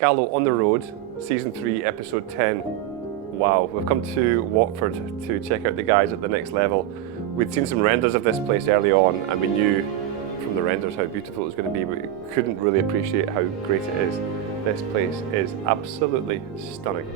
Gallo on the Road, Season 3, Episode 10. Wow, we've come to Watford to check out the guys at the next level. We'd seen some renders of this place early on and we knew from the renders how beautiful it was going to be, but we couldn't really appreciate how great it is. This place is absolutely stunning.